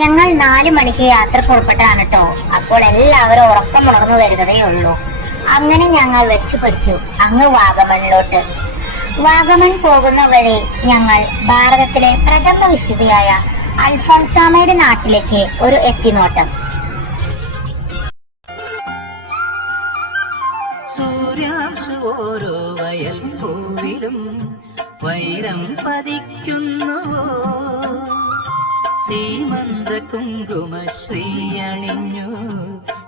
ഞങ്ങൾ 4 മണിക്ക് യാത്ര പുറപ്പെട്ടതാണ് കേട്ടോ. അപ്പോൾ എല്ലാവരും ഉറക്കമുണർന്നു വരുന്നതേ ഉള്ളൂ. അങ്ങനെ ഞങ്ങൾ വെച്ചു പിടിച്ചു അങ്ങ് വാഗമണിലോട്ട്. വാഗമൺ പോകുന്ന വഴി ഞങ്ങൾ ഭാരതത്തിലെ പ്രഥമ വിശുദ്ധിയായ അൽഫോൻസാമയുടെ നാട്ടിലേക്ക് ഒരു എത്തിനോട്ടം. സൂര്യാംശു ഓരോ വയൽ പൂവിലും വൈരം പതിക്കുന്നുവോ, സീമന്ത കുങ്കുമ ശ്രീയണിഞ്ഞു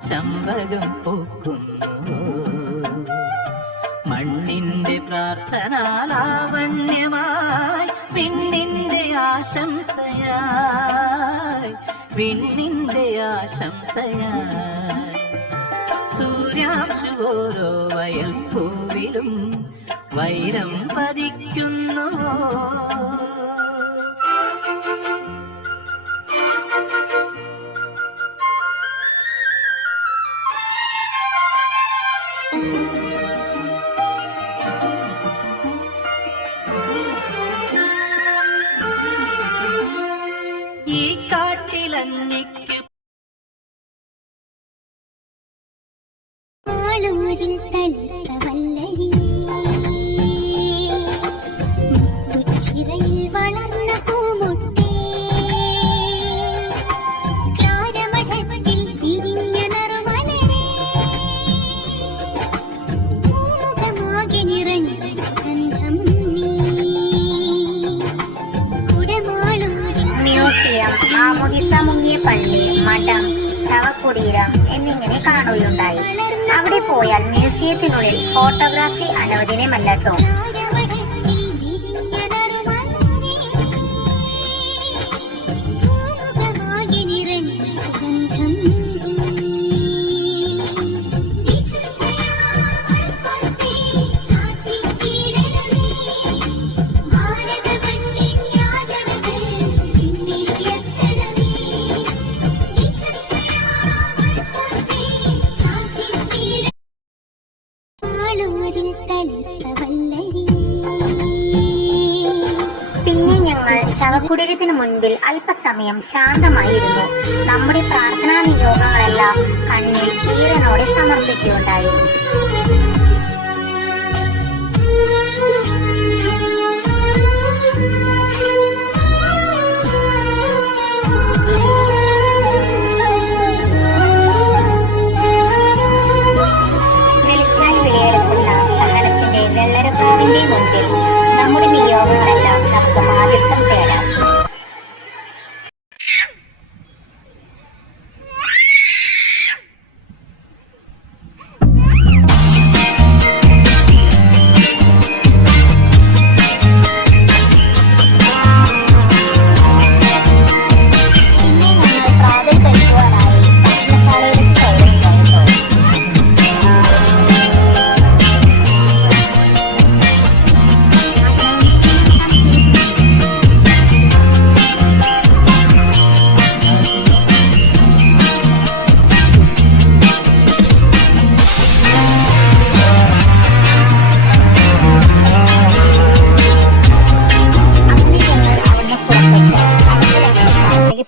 ചമ്പകം പൂക്കുന്നു. മണ്ണിന്റെ പ്രാർത്ഥനാലാവണ്യമായി വിണ്ണിന്റെ ആശംസയായി, വിണ്ണിന്റെ ആശംസയായി. സൂര്യാംശു ഓരോ വയൽ പൂവിലും വൈരം പതിക്കുന്നുവോ. ഈ കാട്ടിലന്നിക്ക് വളർന്ന പൂമുട്ടേ, തിരിഞ്ഞ നറുമലരേ, പൂമുഖമാകെ നിറഞ്ഞ സുഗന്ധം നീ. മ്യൂസിയം, ആമോദിസ മുങ്ങിയ പള്ളി, മഠം, ശവകുടീരം എന്നിങ്ങനെ കാണുകയുണ്ടായി. അവിടെ പോയാൽ മ്യൂസിയത്തിനുള്ളിൽ ഫോട്ടോഗ്രാഫി അനുവദനീയമല്ലട്ടോ. പിന്നെ ഞങ്ങൾ ശവകുടീരത്തിന് മുൻപിൽ അല്പസമയം ശാന്തമായിരുന്നു. നമ്മുടെ പ്രാർത്ഥനാ നിയോഗങ്ങളെല്ലാം കണ്ണിൽ ഈറനോടെ സമർപ്പിക്കുകയുണ്ടായി. വെള്ളരപ്രാവിന്റെ മുൻപിൽ നമ്മുടെ നിയോഗങ്ങളെല്ലാം നമുക്ക് മാധ്യസ്ഥം തേടാം. പിന്നെ ഞങ്ങൾ പ്രാതൽ കഴിക്കുവാനായി ഭക്ഷണശാലയിലേക്ക് കയറുകയായിരുന്നു.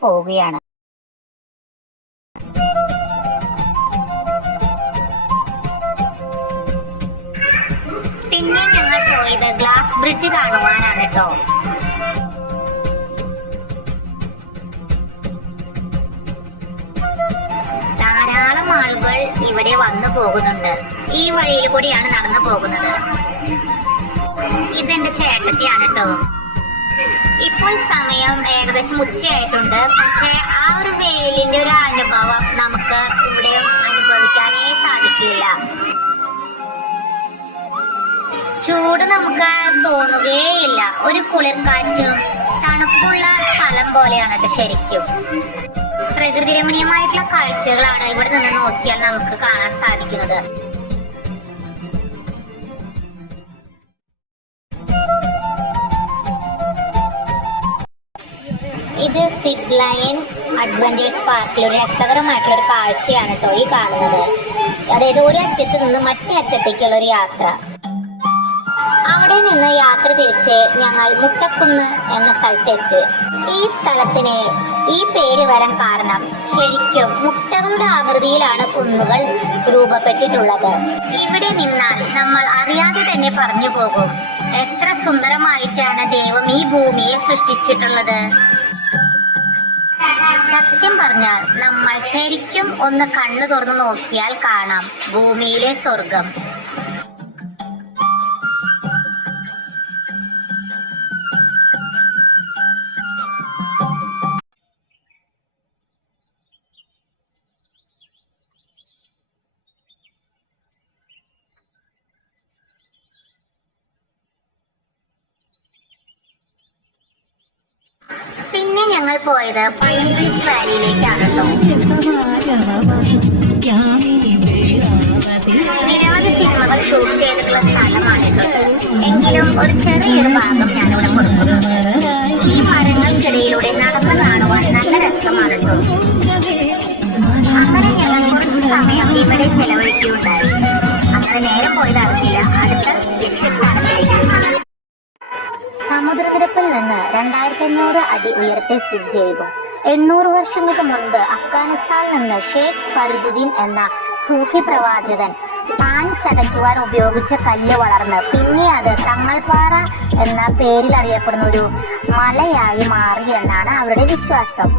പോവുകയാണ്. പിന്നെ ഞങ്ങൾ പോയത് ഗ്ലാസ് ബ്രിഡ്ജ് കാണുവാനാണ് കേട്ടോ. ധാരാളം ആളുകൾ ഇവിടെ വന്നു പോകുന്നുണ്ട്. ഈ വഴിയിൽ കൂടിയാണ് നടന്നു പോകുന്നത്. ഇതെന്റെ ചേട്ടത്തിയാണ് കേട്ടോ. ഇപ്പോൾ സമയം ഏകദേശം ഉച്ചയായിട്ടുണ്ട്. പക്ഷെ ആ ഒരു വെയിലിന്റെ ഒരു അനുഭവം നമുക്ക് ഇവിടെ അനുഭവിക്കാനേ സാധിക്കില്ല. ചൂട് നമുക്ക് തോന്നുകയേയില്ല. ഒരു കുളിർക്കാറ്റും തണുപ്പുള്ള സ്ഥലം പോലെയാണ് കേട്ടോ ശരിക്കും. പ്രകൃതി രമണീയമായിട്ടുള്ള കാഴ്ചകളാണ് ഇവിടെ നിന്ന് നോക്കിയാൽ നമുക്ക് കാണാൻ സാധിക്കുന്നത്. ഇത് സിപ്പ് ലൈൻ അഡ്വഞ്ചേഴ്സ് പാർക്കിൽ ഒരു രസകരമായിട്ടുള്ള ഒരു കാഴ്ചയാണ് കേട്ടോ ഈ കാണുന്നത്. അതായത് ഒരു അറ്റത്ത് നിന്ന് മറ്റേ അറ്റത്തേക്കുള്ള ഒരു യാത്ര. അവിടെ നിന്ന് യാത്ര തിരിച്ച് ഞങ്ങൾ മുട്ടക്കുന്ന് എന്ന സ്ഥലത്തെത്തി. ഈ സ്ഥലത്തിന് ഈ പേര് വരാൻ കാരണം ശരിക്കും മുട്ടകളുടെ ആകൃതിയിലാണ് കുന്നുകൾ രൂപപ്പെട്ടിട്ടുള്ളത്. ഇവിടെ നിന്നാൽ നമ്മൾ അറിയാതെ തന്നെ പറഞ്ഞു പോകും, എത്ര സുന്ദരമായിട്ടാണ് ദൈവം ഈ ഭൂമിയെ സൃഷ്ടിച്ചിട്ടുള്ളത്. സത്യം പറഞ്ഞാൽ നമ്മൾ ശരിക്കും ഒന്ന് കണ്ണു തുറന്നു നോക്കിയാൽ കാണാം ഭൂമിയിലെ സ്വർഗം. പിന്നെ ഞങ്ങൾ പോയത് പൈൻട്രീസ് വാലിയിലേക്കാണ് കേട്ടോ. നിരവധി സിനിമകൾ ഷൂട്ട് ചെയ്തിട്ടുള്ള സ്ഥലമാണ് കേട്ടോ. എങ്കിലും ഒരു ചെറിയൊരു ഭാഗം ഞാനിവിടെ കൊടുക്കുന്നു. ഈ മരങ്ങൾക്കിടയിലൂടെ നടന്നു കാണുവാൻ നല്ല രസമാണ് കേട്ടോ. അങ്ങനെ ഞങ്ങൾ കുറച്ച് സമയം ഇവിടെ ചെലവഴിക്കുകയുണ്ടായി. അങ്ങനെ നേരെ പോയത് അറിഞ്ഞില്ല അടുത്ത ലക്ഷ്യസ്ഥാനത്തേക്ക്. സമുദ്രനിരപ്പിൽ നിന്ന് 2500 അടി ഉയരത്തിൽ സ്ഥിതി ചെയ്യുന്നു. 800 വർഷങ്ങൾക്ക് മുൻപ് അഫ്ഗാനിസ്ഥാനിൽ നിന്ന് ഷേഖ് ഫരീദുദ്ദീൻ എന്ന സൂഫി പ്രവാചകൻ പാൻ ചതയ്ക്കുവാൻ ഉപയോഗിച്ച കല്ല് വളർന്ന് പിന്നെ അത് തങ്ങൾപ്പാറ എന്ന പേരിൽ അറിയപ്പെടുന്ന ഒരു മലയായി മാറി എന്നാണ് അവരുടെ വിശ്വാസം.